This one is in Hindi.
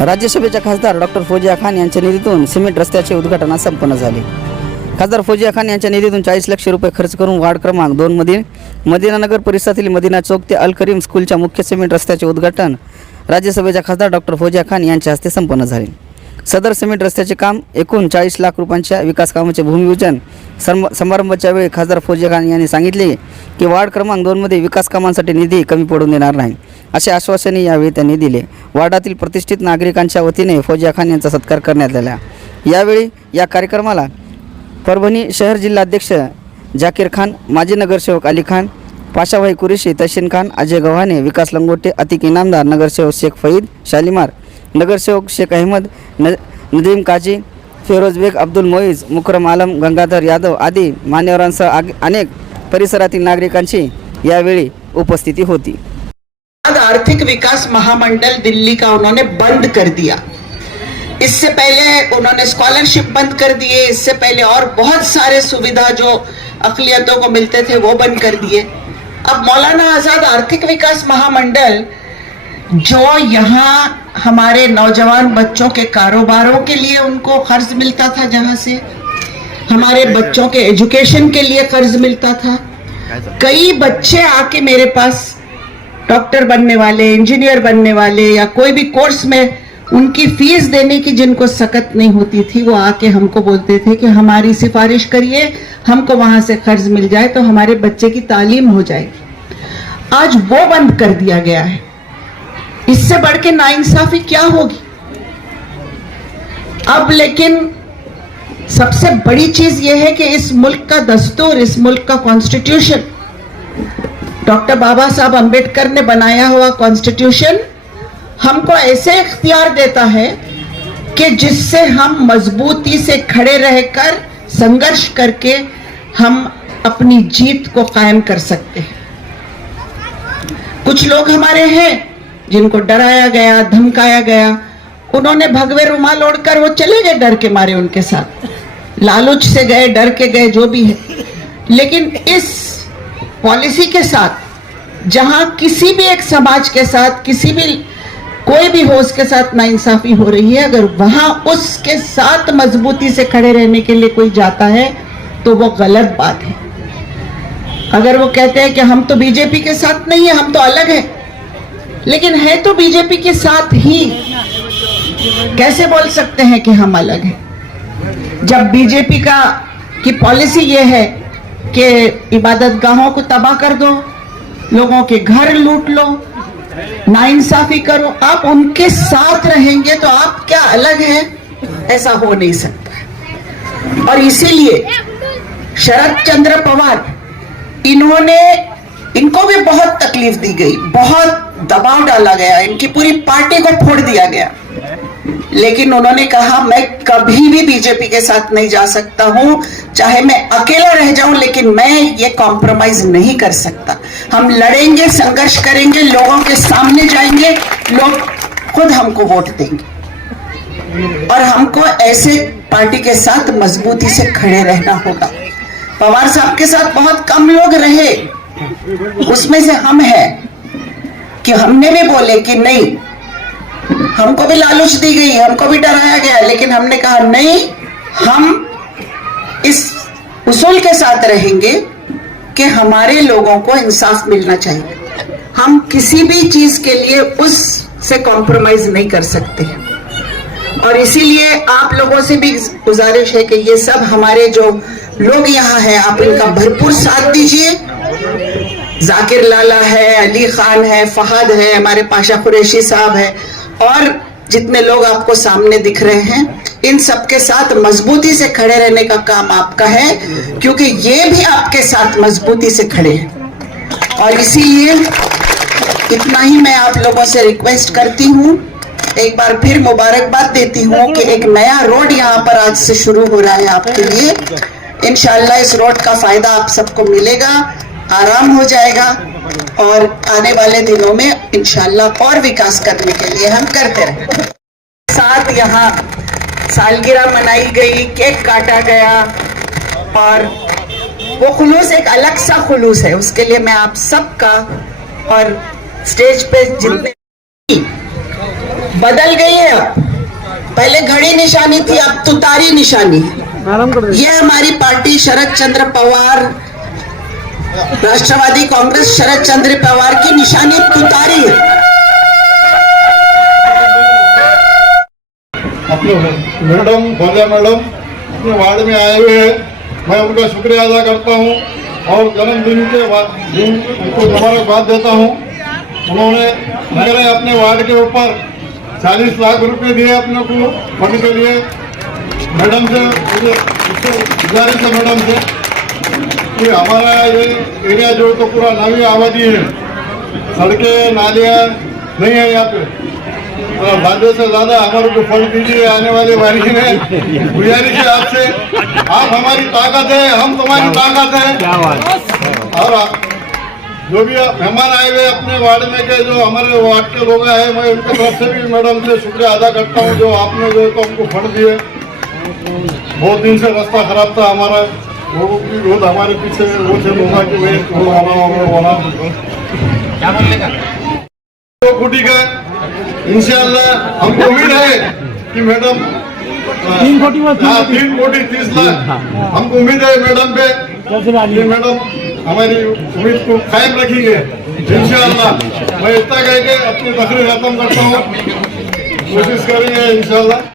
राज्यसभेच्या खासदार डॉक्टर फौजिया खान यांच्या निधीतून सिमेंट रस्त्याचे उद्घाटन आज संपन्न झाले। खासदार फौजिया खान यांच्या निधीतून 40 लाख रुपये खर्च करून वार्ड क्रमांक 2 मधील मदिना नगर परिसरातील मदिना चौक ते अल करीम स्कूलच्या मुख्य सिमेंट रस्त्याचे उद्घाटन राज्यसभेच्या खासदार डॉक्टर फौजिया खान यांच्या हस्ते संपन्न झाले। सदर सिमेंट रस्त्याचे काम एकूण 40 लाख रुपयांच्या विकास कामाचे भूमिपूजन समारंभाच्या वेळी खासदार फौजिया खान यांनी सांगितले की वार्ड क्रमांक 2 मध्ये विकास कामांसाठी निधी कमी पडून देणार नाही असे आश्वासनही यावेळी त्यांनी दिले। वार्डातील प्रतिष्ठित नागरिकांच्या वतीने फौजिया खान यांचा सत्कार करण्यात आला। यावेळी या कार्यक्रमाला परभणी शहर जिल्हाध्यक्ष जाकीर खान, माजी नगरसेवक अली खान, पाशाभाई कुरेशी, तहसीन खान, अजय गव्हाणे, विकास लंगोटे, अतिक इनामदार, नगरसेवक शेख फईद शालीमार, नगरसेवक शेख अहमद, नदीम काजी, फिरोज बेग, अब्दुल मोईज, मुकरम आलम, गंगाधर यादव आदी मान्यवरांसह अनेक परिसरातील नागरिकांची यावेळी उपस्थिति होती। आर्थिक विकास महामंडल दिल्ली का उन्होंने बंद कर दिया। इससे पहले उन्होंने स्कॉलरशिप बंद कर दिए, इससे पहले और बहुत सारे सुविधा जो अक़लियतों को मिलते थे वो बंद कर दिए। अब मौलाना आज़ाद आर्थिक विकास महामंडल जो यहाँ हमारे नौजवान बच्चों के कारोबारों के लिए उनको कर्ज मिलता था, जहाँ से हमारे बच्चों के एजुकेशन के लिए कर्ज मिलता था। कई बच्चे आके मेरे पास डॉक्टर बनने वाले, इंजीनियर बनने वाले या कोई भी कोर्स में उनकी फीस देने की जिनको सकत नहीं होती थी, वो आके हमको बोलते थे कि हमारी सिफारिश करिए, हमको वहां से कर्ज मिल जाए तो हमारे बच्चे की तालीम हो जाएगी। आज वो बंद कर दिया गया है। इससे बढ़ के नाइंसाफी क्या होगी? अब लेकिन सबसे बड़ी चीज यह है कि इस मुल्क का दस्तूर, इस मुल्क का कॉन्स्टिट्यूशन, डॉक्टर बाबा साहब अंबेडकर ने बनाया हुआ कॉन्स्टिट्यूशन हमको ऐसे इख्तियार देता है कि जिससे हम मजबूती से खड़े रहकर संघर्ष करके हम अपनी जीत को कायम कर सकते हैं। कुछ लोग हमारे हैं जिनको डराया गया, धमकाया गया, उन्होंने भगवे रुमाल ओढ़कर वो चले गए डर के मारे, उनके साथ लालच से गए, डर के गए, जो भी है। लेकिन इस पॉलिसी के साथ जहां किसी भी एक समाज के साथ, किसी भी कोई भी हो उसके साथ नाइंसाफी हो रही है, अगर वहां उसके साथ मजबूती से खड़े रहने के लिए कोई जाता है तो वो गलत बात है। अगर वो कहते हैं कि हम तो बीजेपी के साथ नहीं है, हम तो अलग है, लेकिन है तो बीजेपी के साथ ही, कैसे बोल सकते हैं कि हम अलग हैं? जब बीजेपी की पॉलिसी ये है कि इबादत गाहों को तबाह कर दो, लोगों के घर लूट लो, नाइंसाफी करो, आप उनके साथ रहेंगे तो आप क्या अलग हैं? ऐसा हो नहीं सकता। और इसीलिए शरद चंद्र पवार, इनको भी बहुत तकलीफ दी गई, बहुत दबाव डाला गया, इनकी पूरी पार्टी को फोड़ दिया गया, लेकिन उन्होंने कहा मैं कभी भी बीजेपी के साथ नहीं जा सकता हूं, चाहे मैं अकेला रह जाऊं, लेकिन मैं ये कॉम्प्रोमाइज नहीं कर सकता। हम लड़ेंगे, संघर्ष करेंगे, लोगों के सामने जाएंगे, लोग खुद हमको वोट देंगे और हमको ऐसे पार्टी के साथ मजबूती से खड़े रहना होगा। पवार साहब के साथ बहुत कम लोग रहे, उसमें से हम हैं कि हमने भी बोले कि नहीं, हमको भी लालच दी गई, हमको भी डराया गया, लेकिन हमने कहा नहीं, हम इस उसूल के साथ रहेंगे कि हमारे लोगों को इंसाफ मिलना चाहिए। हम किसी भी चीज के लिए उससे कॉम्प्रोमाइज नहीं कर सकते हैं। और इसीलिए आप लोगों से भी गुजारिश है कि ये सब हमारे जो लोग यहाँ हैं, आप इनका भरपूर साथ दीजिए। जाकिर लाला है, अली खान है, फहद है, हमारे पाशा कुरैशी साहब है, और जितने लोग आपको सामने दिख रहे हैं, इन सबके साथ मजबूती से खड़े रहने का काम आपका है, क्योंकि ये भी आपके साथ मजबूती से खड़े हैं। और इसीलिए इतना ही मैं आप लोगों से रिक्वेस्ट करती हूँ, एक बार फिर मुबारकबाद देती हूँ कि एक नया रोड यहाँ पर आज से शुरू हो रहा है आपके लिए। इंशाल्लाह इस रोड का फायदा आप सबको मिलेगा, आराम हो जाएगा और आने वाले दिनों में इंशाल्लाह और विकास करने के लिए हम करते रहेंगे। साथ यहाँ सालगिरह मनाई गई, केक काटा गया, और वो खुलूस एक अलग सा खुलूस है। उसके लिए मैं आप सबका और स्टेज पे जितने बदल गई है अब। पहले घड़ी निशानी थी, अब तुतारी निशानी है। यह हमारी पार्टी शरद चंद्र पवार, राष्ट्रवादी कांग्रेस शरद चंद्र पवार की निशानी तुतारी है। अपने मैडम भोले मैडम अपने वार्ड में आए हुए हैं, मैं उनका शुक्रिया अदा करता हूं और जन्मदिन के दिन उनको मुबारकबाद देता हूं। उन्होंने मेरे अपने वार्ड के ऊपर 40 लाख रुपए दिए अपने को फंड के लिए। मैडम से मुझे गुजारिश है मैडम से कि हमारा ये एरिया जो तो पूरा नवी आबादी है, सड़कें नालियाँ नहीं है यहाँ पे, तो ज़्यादा से ज़्यादा हमारे को फंड दीजिए आने वाले बारी में। गुजारिश है आपसे, आप हमारी ताकत है, हम तुम्हारी ताकत है। और जो भी मेहमान आए हुए अपने वार्ड में के जो हमारे वार्ड के लोग हैं, मैं उनके तरफ से भी मैडम से शुक्रिया अदा करता हूँ जो आपने जो तो हमको फंड दिए। बहुत दिन से रास्ता खराब था हमारा, लोगों की बहुत हमारे पीछे वो थे लोग कि भाई क्या बोलने का 2 कोटी का इंशाल्लाह हमको उम्मीद है कि मैडम 3 कोटी 30 लाख हमको उम्मीद है मैडम पे कि मैडम हमारी उम्मीद को कायम रखेंगे इंशाल्लाह। मैं इतना कह के अपनी तकरीर खत्म करता हूँ, कोशिश करेंगे इंशाल्लाह।